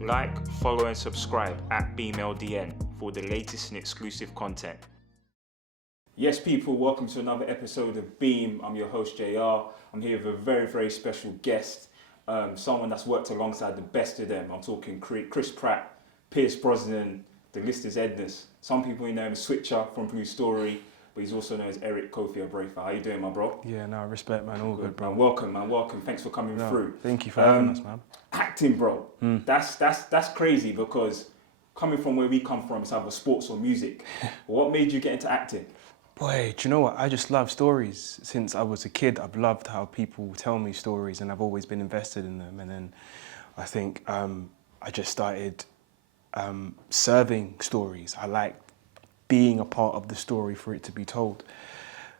Like, follow and subscribe at B.E.A.M for the latest and exclusive content. Yes, people, welcome to another episode of B.E.A.M. I'm your host, JR. I'm here with a very, very special guest, someone that's worked alongside the best of them. I'm talking Chris Pratt, Brosnan, the list is endless. Some people know him as Switcher from Blue Story, but he's also known as Eric Kofi Abrefa. How you doing, my bro? Yeah, no, respect, man. All good, bro. Man. Welcome. Thanks for coming through. Thank you for having us, man. Acting, bro. That's crazy because coming from where we come from, it's either sports or music. What made you get into acting? Boy, do you know what? I just love stories. Since I was a kid, I've loved how people tell me stories and I've always been invested in them. And then I think I just started serving stories. I like being a part of the story for it to be told.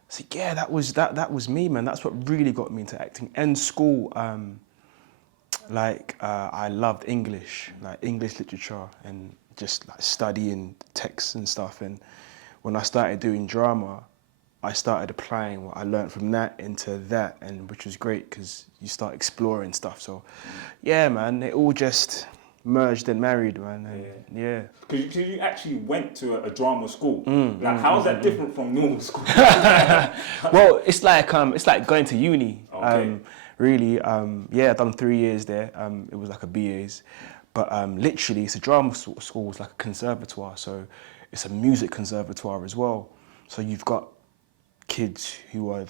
So yeah, that was me, man. That's what really got me into acting. In school, I loved English, like English literature and just like studying texts and stuff. And when I started doing drama, I started applying what I learned from that into that, and which was great because you start exploring stuff. So yeah, man, it all just merged and married, man. And yeah. Because you actually went to a drama school. How is that different from normal school? Well, it's like going to uni. Okay. Really, I've done 3 years there. It was like a BA's, but literally it's a drama school. It's like a conservatoire, so it's a music conservatoire as well. So you've got kids who are,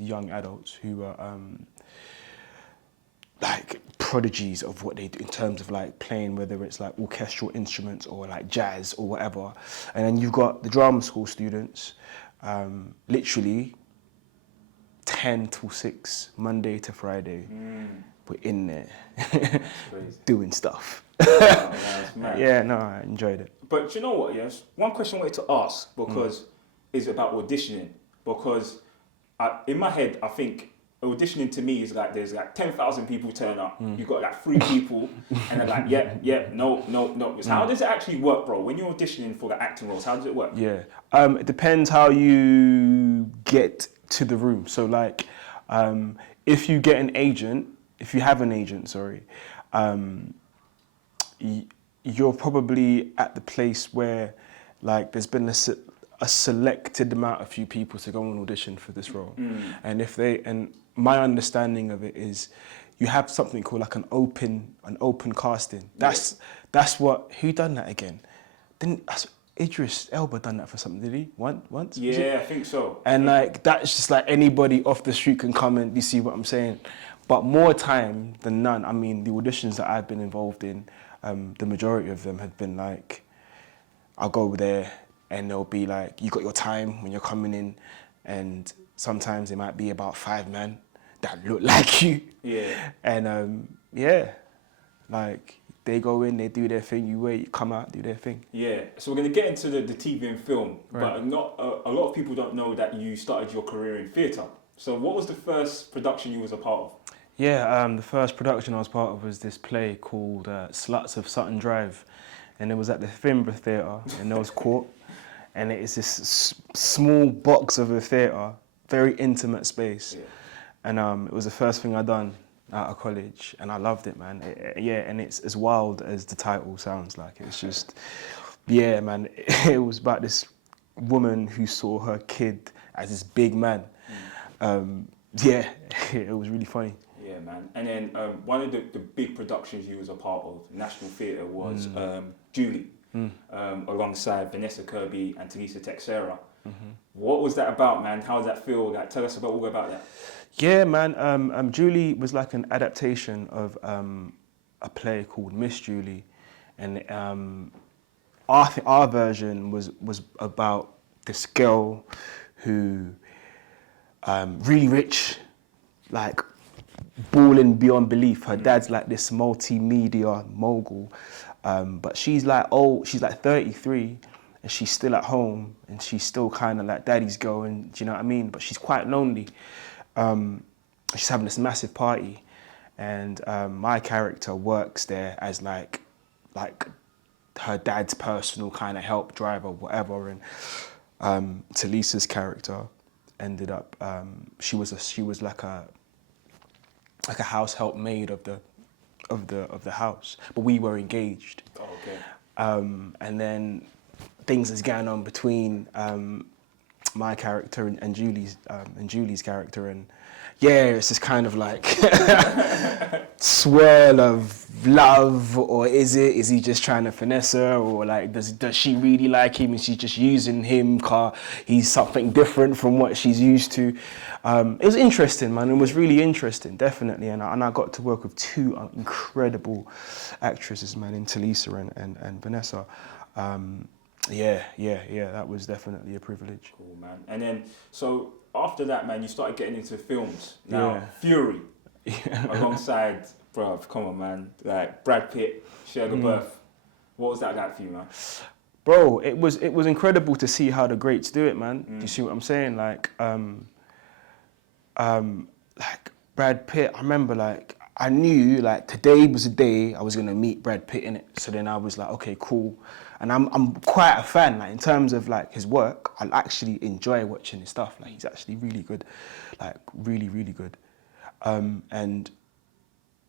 young adults who are like prodigies of what they do in terms of like playing, whether it's like orchestral instruments or like jazz or whatever. And then you've got the drama school students, literally 10 till 6, Monday to Friday. We're in there doing stuff. That's mad. Yeah, no, I enjoyed it. But you know what, yes? One question I wanted to ask because is about auditioning. Because in my head, I think auditioning to me is like there's like 10,000 people turn up. You've got like 3 people and they're like, no. So how does it actually work, bro? When you're auditioning for the acting roles, how does it work? Yeah, it depends how you get to the room. So like, if you get an agent, if you have an agent, sorry, you're probably at the place where like there's been a selected amount of few people to go and audition for this role. And my understanding of it is you have something called like an open casting. That's what, who done that again? Idris Elba done that for something, did he? Once? Yeah, I think so. And like, that's just like anybody off the street can come and you see what I'm saying. But more time than none, I mean, the auditions that I've been involved in, the majority of them have been like, I'll go there and they'll be like, you got your time when you're coming in, and sometimes it might be about 5 men that look like you. Yeah. And like they go in, they do their thing, you wait, you come out, do their thing. Yeah, so we're going to get into the TV and film, Right. but not a lot of people don't know that you started your career in theatre. So what was the first production you was a part of? Yeah, the first production I was part of was this play called Sluts of Sutton Drive, and it was at the Finborough Theatre in Knowles Court, and it is this small box of a theatre, very intimate space, and it was the first thing I'd done out of college, and I loved it, man. And it's as wild as the title sounds like. It's just, yeah, man. It was about this woman who saw her kid as this big man. It was really funny. Yeah, man. And then one of the big productions you was a part of, National Theatre, was Julie, alongside Vanessa Kirby and Talisa Texera. What was that about, man? How did that feel? Like, tell us all about that. Yeah, man. Julie was like an adaptation of a play called Miss Julie, and our version was about this girl who really rich, like balling beyond belief. Her dad's like this multimedia mogul, but she's like 33, and she's still at home, and she's still kind of like daddy's girl, and do you know what I mean? But she's quite lonely. She's having this massive party, and my character works there as like her dad's personal kind of help driver, whatever. And Talisa's character ended up she was like a house help maid of the of the house, but we were engaged. Oh, okay. And then things is going on between my character and Julie's character, and yeah, it's this kind of like swirl of love, or is he just trying to finesse her, or like does she really like him and she's just using him cause he's something different from what she's used to. It was interesting, man. It was really interesting, definitely, and I got to work with two incredible actresses, man, in Talisa and Vanessa. Yeah, that was definitely a privilege. Cool, man. And then, so after that, man, you started getting into films. Now, Yeah. Fury, alongside, bruv, come on, man, like Brad Pitt, Shia LaBeouf. What was that like for you, man? Bro, it was incredible to see how the greats do it, man. Do you see what I'm saying? Like Brad Pitt, I remember like I knew like today was the day I was gonna meet Brad Pitt in it. So then I was like, okay, cool. And I'm quite a fan, like in terms of like his work. I actually enjoy watching his stuff. Like he's actually really good, like really, really good. And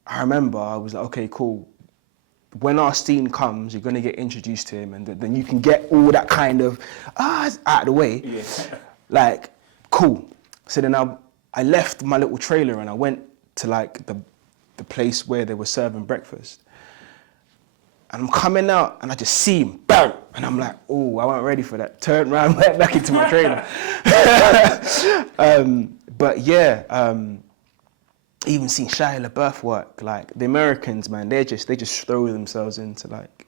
I remember I was like, okay, cool. When our scene comes, you're gonna get introduced to him, and then you can get all that kind of out of the way. Yeah. Like, cool. So then I left my little trailer and I went to like the place where they were serving breakfast. And I'm coming out and I just see him, bam! And I'm like, oh, I wasn't ready for that. Turned around, went back into my trailer. But yeah, even seeing Shia LaBeouf work, like the Americans, man, they just throw themselves into like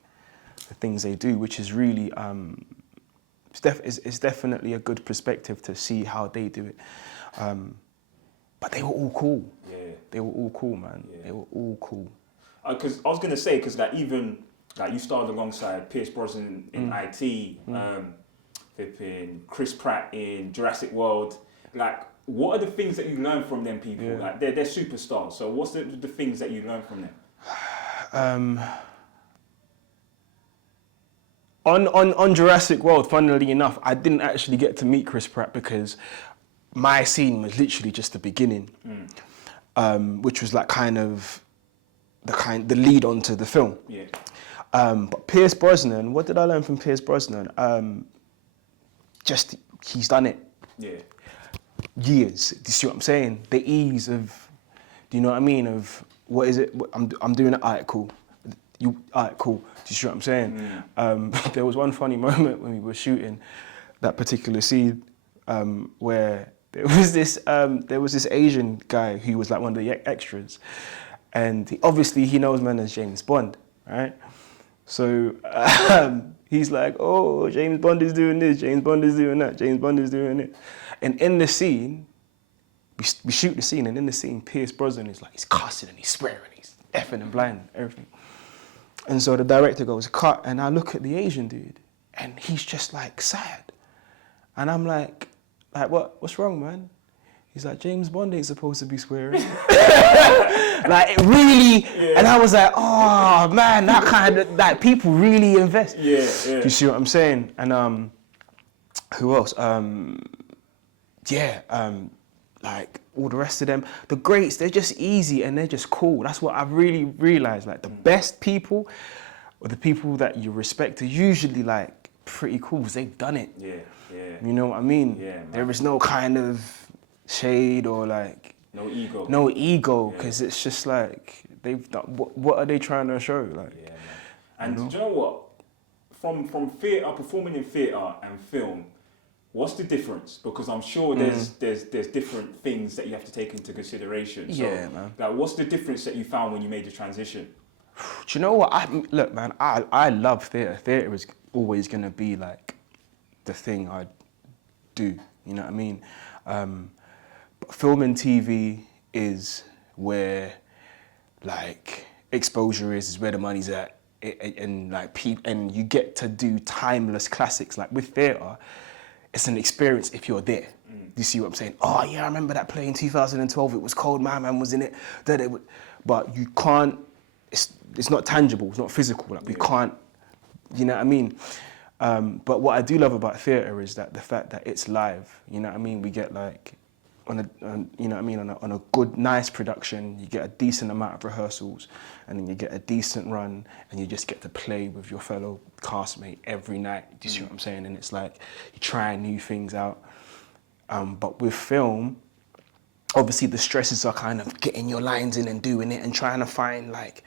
the things they do, which is really, it's definitely a good perspective to see how they do it. But they were all cool. Yeah. They were all cool, man. Yeah. They were all cool. Because I was gonna say, because like even like you started alongside Pierce Brosnan in IT, flipping Chris Pratt in Jurassic World. Like, what are the things that you learn from them people? Yeah. Like they're superstars. So what's the things that you learn from them? On Jurassic World, funnily enough, I didn't actually get to meet Chris Pratt because my scene was literally just the beginning, which was like kind of the lead onto the film. Yeah. But Pierce Brosnan, what did I learn from Pierce Brosnan? Just he's done it Yeah. years. Do you see what I'm saying? The ease of, do you know what I mean? Of what is it? I'm doing it. Alright, cool. Alright, cool. Do you see what I'm saying? There was one funny moment when we were shooting that particular scene where there was this Asian guy who was like one of the extras, and obviously he knows man as James Bond, right? So he's like, oh, James Bond is doing this, James Bond is doing that, James Bond is doing it. And in the scene, we shoot the scene, and in the scene, Pierce Brosnan is like, he's cussing and he's swearing, he's effing and blind, everything. And so the director goes, cut, and I look at the Asian dude, and he's just like sad. And I'm like, what's wrong, man? He's like, James Bond ain't supposed to be swearing. Like, it really, yeah. And I was like, oh man, that kind of, like, people really invest. Yeah, yeah. Do you see what I'm saying? And who else? Like all the rest of them, the greats, they're just easy and they're just cool. That's what I've really realized. Like the best people, or the people that you respect, are usually like pretty cool because they've done it. Yeah, yeah. You know what I mean? Yeah, man. There is no kind of shade or like no ego, because it's just like they've done. What are they trying to show? Like, yeah, man. And do you know what? From theatre, performing in theatre and film, what's the difference? Because I'm sure there's different things that you have to take into consideration. So, yeah, man. Like, what's the difference that you found when you made the transition? Do you know what? Look, man, I love theatre. Theatre is always gonna be like the thing I do. You know what I mean? But film and TV is where like exposure is where the money's at, and like and you get to do timeless classics. Like with theatre, it's an experience if you're there. Do you see what I'm saying? Oh yeah, I remember that play in 2012. It was cold. My man was in it. But you can't. It's not tangible. It's not physical. Like we can't. You know what I mean? But what I do love about theatre is that the fact that it's live. You know what I mean? We get like you know what I mean, on a good, nice production, you get a decent amount of rehearsals, and then you get a decent run, and you just get to play with your fellow castmate every night. Do you see what I'm saying? And it's like you try new things out. But with film, obviously the stresses are kind of getting your lines in and doing it and trying to find like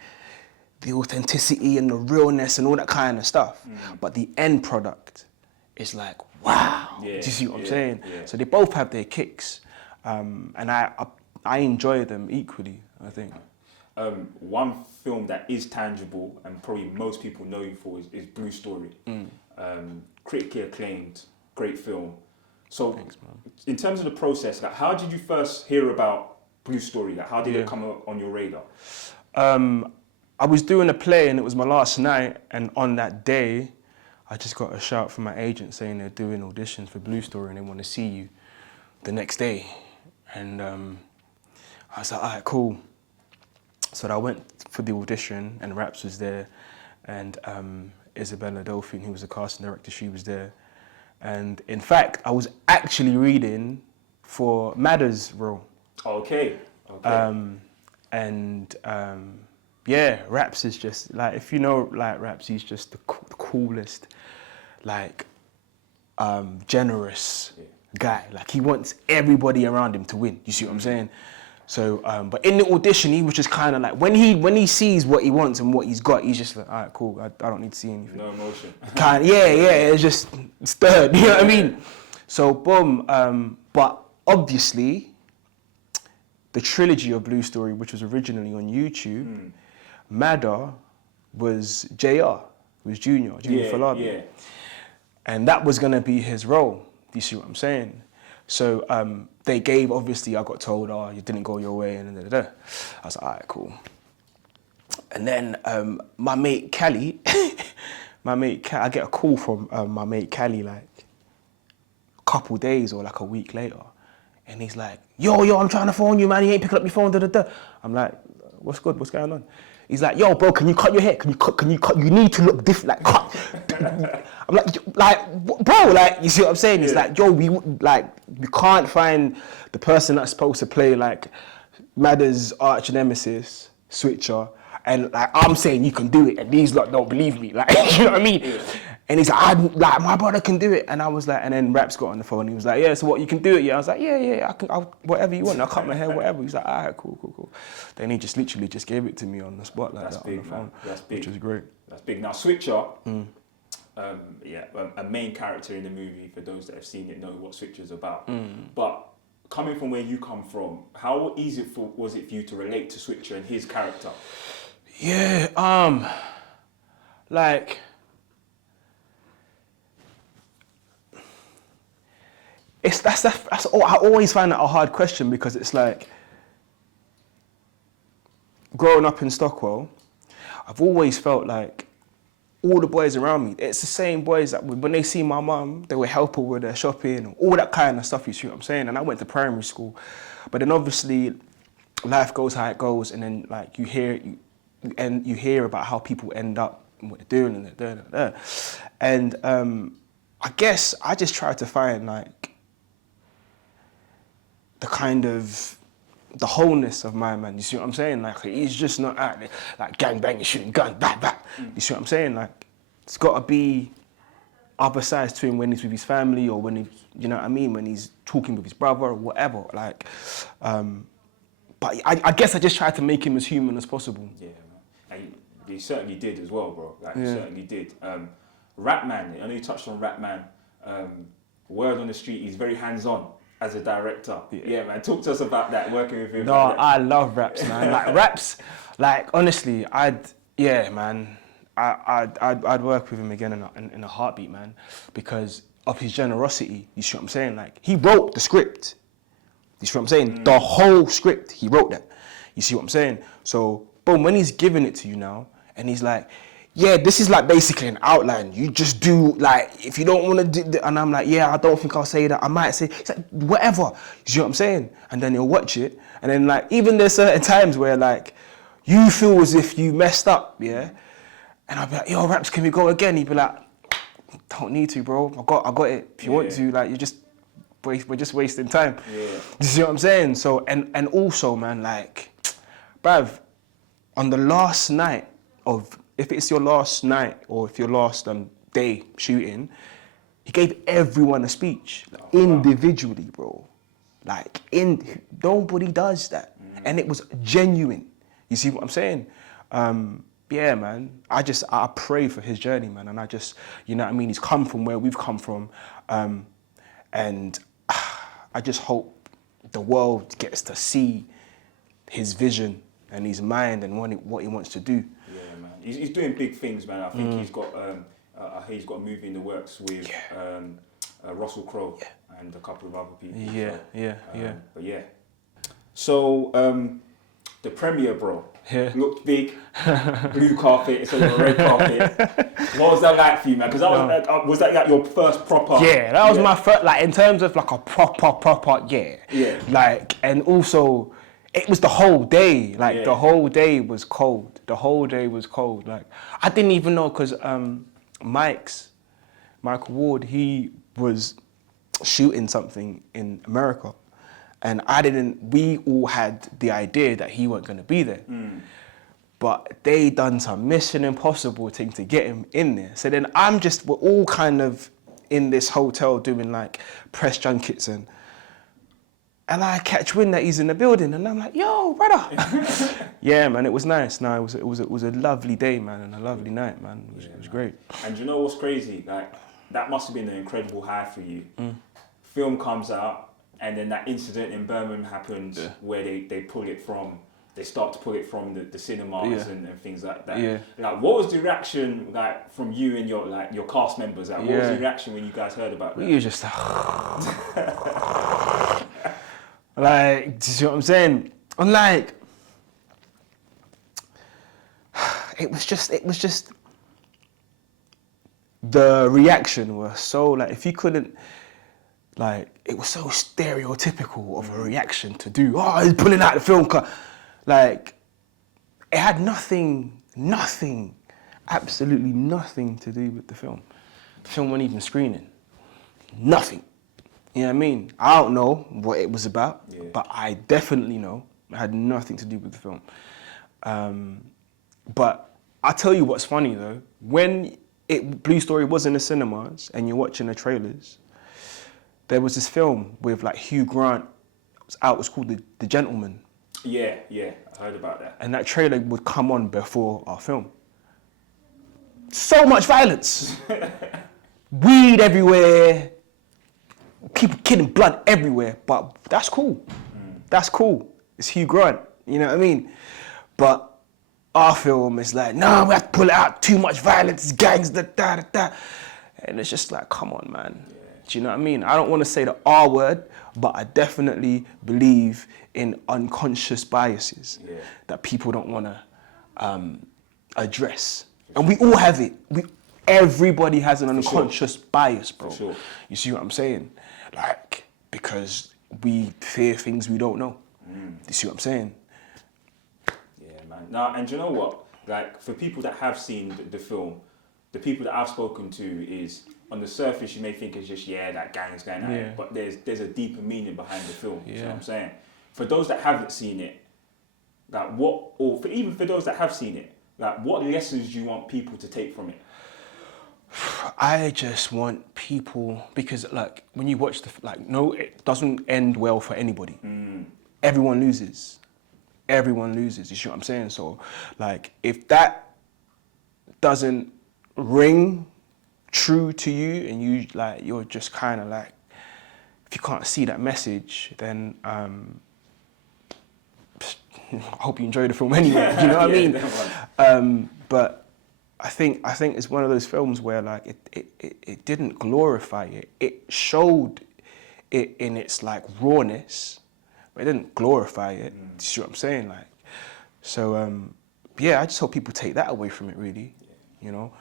the authenticity and the realness and all that kind of stuff. But the end product is like, wow. Do you see what I'm saying? Yeah. So they both have their kicks, and I enjoy them equally, I think. One film that is tangible and probably most people know you for is Blue Story. Critically acclaimed, great film. So, thanks, in terms of the process, like, how did you first hear about Blue Story? Like, how did it come on your radar? I was doing a play and it was my last night, and on that day, I just got a shout from my agent saying they're doing auditions for Blue Story and they want to see you the next day. And I was like, all right, cool. So I went for the audition and Raps was there, and Isabella Dolphin, who was the casting director, she was there. And in fact, I was actually reading for Madder's role. Okay. Yeah, Raps is just like, if you know like Raps, he's just the coolest, like generous guy. Like he wants everybody around him to win. You see what I'm saying? So, but in the audition, he was just kind of like, when he sees what he wants and what he's got, he's just like, all right, cool, I don't need to see anything. No emotion. It's just stirred, you know what I mean? So, boom, but obviously, the trilogy of Blue Story, which was originally on YouTube, Madder was JR, was Junior Falabi. Yeah. And that was gonna be his role, do you see what I'm saying? So they gave, obviously I got told, oh, you didn't go your way, and I was like, all right, cool. And then my mate Callie, I get a call from my mate Callie like a couple days or like a week later. And he's like, yo, I'm trying to phone you, man, you ain't picking up your phone, I'm like, what's good, what's going on? He's like, yo, bro, can you cut your hair? Can you cut? You need to look different, like, cut. I'm like, bro, like, you see what I'm saying? He's like, yo, we can't find the person that's supposed to play, like, Madder's arch nemesis, Switcher, and, like, I'm saying you can do it, and these lot don't believe me, like, you know what I mean? Yeah. And he's like, my brother can do it, and I was like, and then Raps got on the phone, he was like, yeah, so what, you can do it, yeah? I was like, yeah, I'll whatever you want, I'll cut my hair, whatever. He's like, all right, cool. Then he just literally just gave it to me on the spot like that, on the phone, which was great. That's big. Now, Switcher, a main character in the movie, for those that have seen it know what Switcher's about. But coming from where you come from, how easy was it for you to relate to Switcher and his character? Yeah, like, that's all, I always find that a hard question, because it's like, growing up in Stockwell, I've always felt like all the boys around me, it's the same boys that when they see my mum, they will help her with their shopping, all that kind of stuff, you see what I'm saying? And I went to primary school, but then obviously life goes how it goes, and then like you hear about how people end up and what they're doing and I guess I just tried to find like the kind of the wholeness of my man, you see what I'm saying? Like, he's just not out there, like, gang banging, shooting guns, back. You see what I'm saying? Like, it's got to be other sides to him when he's with his family, or when you know what I mean, when he's talking with his brother or whatever. Like, but I guess I just tried to make him as human as possible. Yeah, man. And you certainly did as well, bro. Like, you certainly did. Rapman, I know you touched on Rapman. Word on the street, he's very hands-on as a director. Yeah, man. Talk to us about that, working with him. No, I love Raps, man. Like, Raps, like, honestly, I'd work with him again in a heartbeat, man, because of his generosity. You see what I'm saying? Like, he wrote the script. You see what I'm saying? The whole script, he wrote that. You see what I'm saying? So, boom, when he's giving it to you now, and he's like, yeah, this is like basically an outline. You just do, like, if you don't want to do, and I'm like, yeah, I don't think I'll say that. I might say, it's like, whatever. You see what I'm saying? And then he'll watch it. And then, like, even there's certain times where, like, you feel as if you messed up, yeah? And I'll be like, yo, Raps, can we go again? He'd be like, don't need to, bro. I got it. If you want to, like, you just we're just wasting time. Yeah. You see what I'm saying? So and also, man, like, bruv, on the last night of, if it's your last night or if your last day shooting, he gave everyone a speech, like, individually, bro. Like, nobody does that, and it was genuine. You see what I'm saying? Yeah, man. I pray for his journey, man, and I just, you know what I mean. He's come from where we've come from, and I just hope the world gets to see his vision and his mind and what he wants to do. Yeah, man. He's doing big things, man. I think he's got he's got a movie in the works with Russell Crowe and a couple of other people. Yeah, so, yeah. But yeah. So the premiere, bro, looked big, blue carpet instead of a red carpet. What was that like for you, man? Because was that like your first proper? Yeah, that was my first, like, in terms of like a proper, Yeah. Like, and also, it was the whole day. Like, the whole day was cold. The whole day was cold. Like, I didn't even know, because Michael Ward, he was shooting something in America. And we all had the idea that he weren't going to be there. But they done some Mission Impossible thing to get him in there. So then we're all kind of in this hotel doing like press junkets, and I catch wind that he's in the building, and I'm like, yo, brother. Yeah, man, it was nice. No, it was a lovely day, man, and a lovely night, man. It was great. And you know what's crazy? Like, that must have been an incredible high for you. Film comes out, and then that incident in Birmingham happens where they pull it from. They start to pull it from the cinemas and things like that. Yeah. Like, what was the reaction like from you and your cast members? Like, what was the reaction when you guys heard about that? We were just like, do you see what I'm saying? I'm like, it was just the reaction was so, like, if you couldn't, like, it was so stereotypical of a reaction to do. Oh, he's pulling out the film cut. Like, it had nothing, absolutely nothing to do with the film. The film wasn't even screening. Nothing. You know what I mean? I don't know what it was about, but I definitely know it had nothing to do with the film. But I'll tell you what's funny though. When Blue Story was in the cinemas and you're watching the trailers, there was this film with like Hugh Grant. It was out. It was called The Gentleman. Yeah, I heard about that. And that trailer would come on before our film. So much violence. Weed everywhere. People killing blood everywhere. But that's cool. That's cool. It's Hugh Grant. You know what I mean? But our film is like, no, we have to pull it out. Too much violence, gangs, da. And it's just like, come on, man. Yeah. Do you know what I mean? I don't want to say the R word, but I definitely believe in unconscious biases that people don't want to address. And we all have it. Everybody has an unconscious bias, bro. Sure. You see what I'm saying? Like, because we fear things we don't know. You see what I'm saying? Yeah, man. Now, and you know what? Like, for people that have seen the film, the people that I've spoken to is, on the surface, you may think it's just, that gang's going at it, but there's a deeper meaning behind the film. You know what I'm saying? For those that haven't seen it, like, even for those that have seen it, like, what lessons do you want people to take from it? I just want people, because like when you watch it doesn't end well for anybody. Everyone loses. You see what I'm saying? So like, if that doesn't ring true to you and you're just kind of like, if you can't see that message, then I hope you enjoy the film anyway. You know what I mean? But I think it's one of those films where like it didn't glorify it. It showed it in its like rawness, but it didn't glorify it. Do you see what I'm saying? Like, so I just hope people take that away from it, really. You know.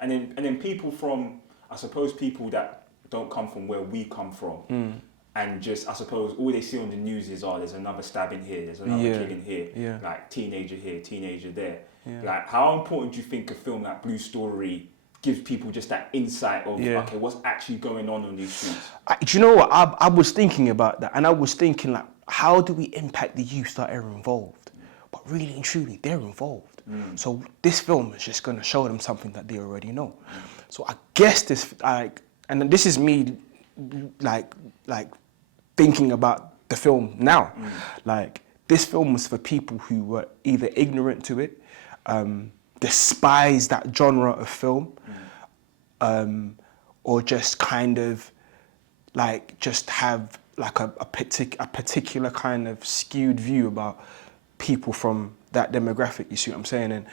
And then people from, I suppose, people that don't come from where we come from, and just, I suppose, all they see on the news is, there's another stabbing here, there's another killing here, like teenager here, teenager there. Like, how important do you think a film like Blue Story gives people just that insight of, Yeah. okay, what's actually going on these streets. Do you know what? I was thinking about that, and I was thinking like, how do we impact the youth that are involved? But really and truly, they're involved. So this film is just going to show them something that they already know. So I guess this, like, and this is me, like thinking about the film now. Like, this film was for people who were either ignorant to it, despise that genre of film, or just kind of like just have like a particular kind of skewed view about people from that demographic. You see what I'm saying? And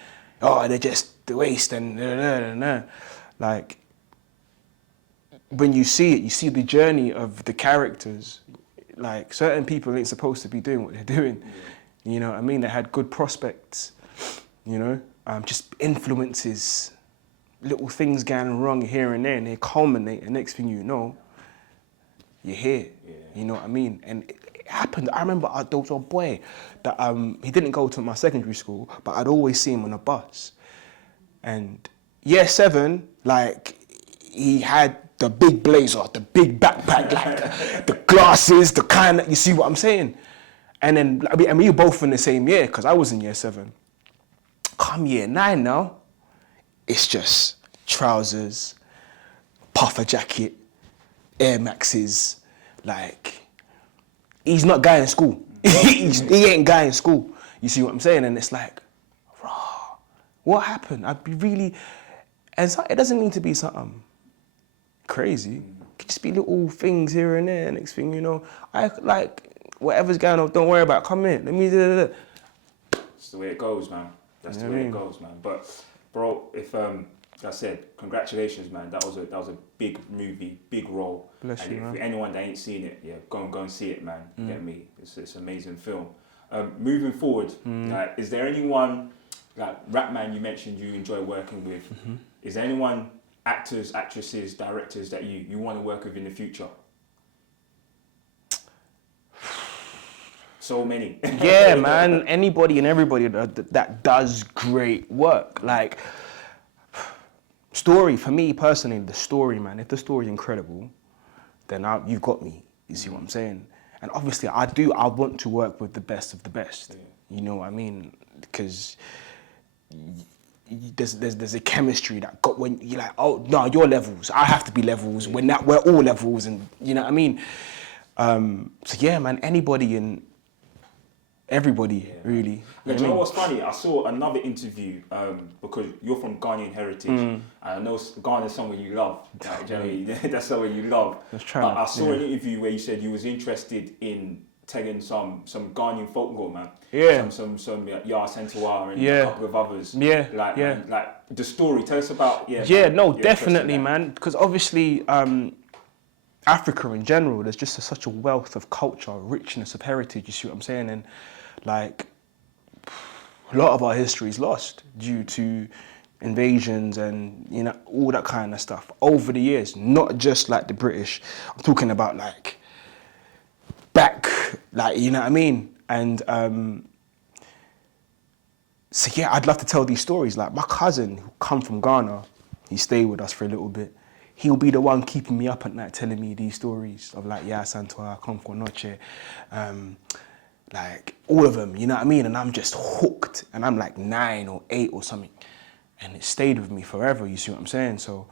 they're just the waste and like, when you see it, you see the journey of the characters. Like, certain people ain't supposed to be doing what they're doing. You know what I mean? They had good prospects, you know, just influences, little things going wrong here and there, and they culminate, and next thing you know, you're here. You know what I mean? And it happened. I remember there was a boy that he didn't go to my secondary school, but I'd always see him on a bus. And year 7, like, he had the big blazer, the big backpack, like the glasses, the kind that, you see what I'm saying? And then, I mean, we were both in the same year, because I was in year 7. Come year 9 now, it's just trousers, puffer jacket, Air Maxes, like, he's not guy in school. He ain't guy in school. You see what I'm saying? And it's like, raw, what happened? I'd be really, and so, it doesn't need to be something crazy. It could just be little things here and there. Next thing you know, I like, whatever's going on, don't worry about it. Come in, let me do that. That's the way it goes, man. That's the way it goes, man. But bro, if like I said, congratulations, man. That was a big movie, big role. Bless you, man. If anyone that ain't seen it, go and see it, man. You get me? It's an amazing film. Moving forward, like, is there anyone, like Rapman, you mentioned you enjoy working with. Is there anyone, actors, actresses, directors that you want to work with in the future? So many. Yeah, man. Anybody and everybody that does great work. Like, story, for me personally, the story, man. If the story's incredible, then you've got me. You see what I'm saying? And obviously, I want to work with the best of the best. You know what I mean? Because there's a chemistry that got when you're like, oh no, you're levels. I have to be levels. We're all levels, and you know what I mean. So yeah, man. Anybody and everybody, really. Do you know what's funny? I saw another interview because you're from Ghanaian heritage, and I know Ghana is somewhere you love. Like, do you know what I mean? That's somewhere you love. I saw an interview where you said you was interested in telling some Ghanaian folklore, man. Yeah. Some Yar Sentuar and a couple of others. Yeah. Like, yeah. Man, like the story. Tell us about. Yeah. No, definitely, man. Because obviously, Africa in general, there's just such a wealth of culture, richness of heritage. You see what I'm saying? And like, a lot of our history is lost due to invasions and, you know, all that kind of stuff over the years. Not just like the British. I'm talking about like back, like, you know what I mean? And so yeah, I'd love to tell these stories. Like, my cousin who come from Ghana, he stayed with us for a little bit. He'll be the one keeping me up at night, telling me these stories of like, yeah, Santua, Conco Noche, like all of them, you know what I mean? And I'm just hooked, and I'm like 9 or 8 or something. And it stayed with me forever, you see what I'm saying? So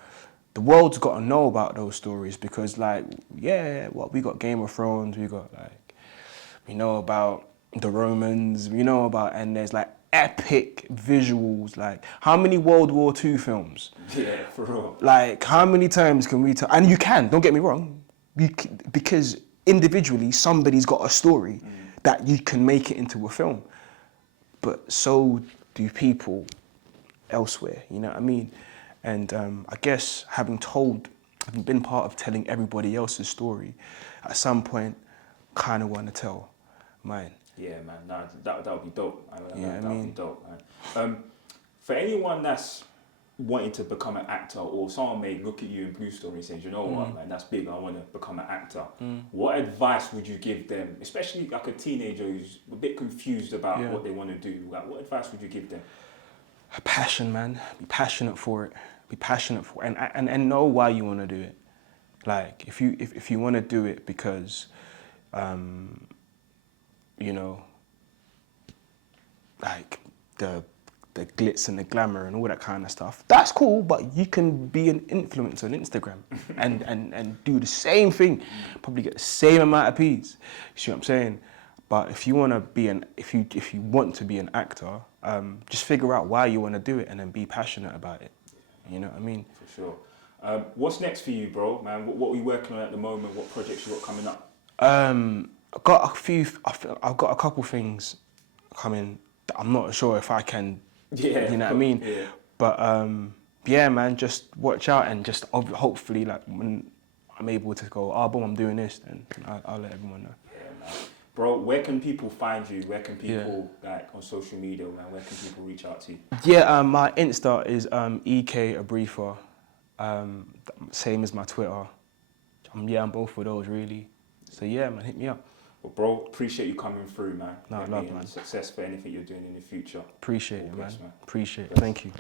the world's got to know about those stories, because like, yeah, we got Game of Thrones, we got like, we know about the Romans, we know about, and there's like epic visuals. Like, how many World War II films? Yeah, for real. Like, how many times can we tell? And you can, don't get me wrong, because individually somebody's got a story that you can make it into a film. But so do people elsewhere, you know what I mean? And I guess having been part of telling everybody else's story, at some point, kind of want to tell mine. Yeah, man, nah, that would be dope. That would be dope, man. For anyone that's wanting to become an actor, or someone may look at you in Blue Story and say, you know what, man, that's big, I want to become an actor. What advice would you give them, especially like a teenager who's a bit confused about what they want to do? Like, what advice would you give them? Passion, man. Be passionate for it. be passionate for, and know why you want to do it. Like if you want to do it because, you know, like the glitz and the glamour and all that kind of stuff, that's cool, but you can be an influencer on Instagram and do the same thing, probably get the same amount of P's. You see what I'm saying? But if you want to be if you want to be an actor, just figure out why you want to do it and then be passionate about it. You know what I mean? For sure. What's next for you, bro, man? What are you working on at the moment? What projects you got coming up? I've got I've got a couple things coming that I'm not sure if I can. Yeah, You know what I mean? Yeah. But yeah, man, just watch out and just hopefully, like, when I'm able to go, oh, boom, I'm doing this, then I'll let everyone know. Yeah, man. Bro, where can people find you? Where can people, like, on social media, man? Where can people reach out to you? Yeah, my Insta is EK Abrefa, same as my Twitter. I'm both of those, really. So yeah, man, hit me up. Well, bro, appreciate you coming through, man. No, love, man. Success for anything you're doing in the future. Appreciate All it, best, man. Appreciate it. Bless. Thank you.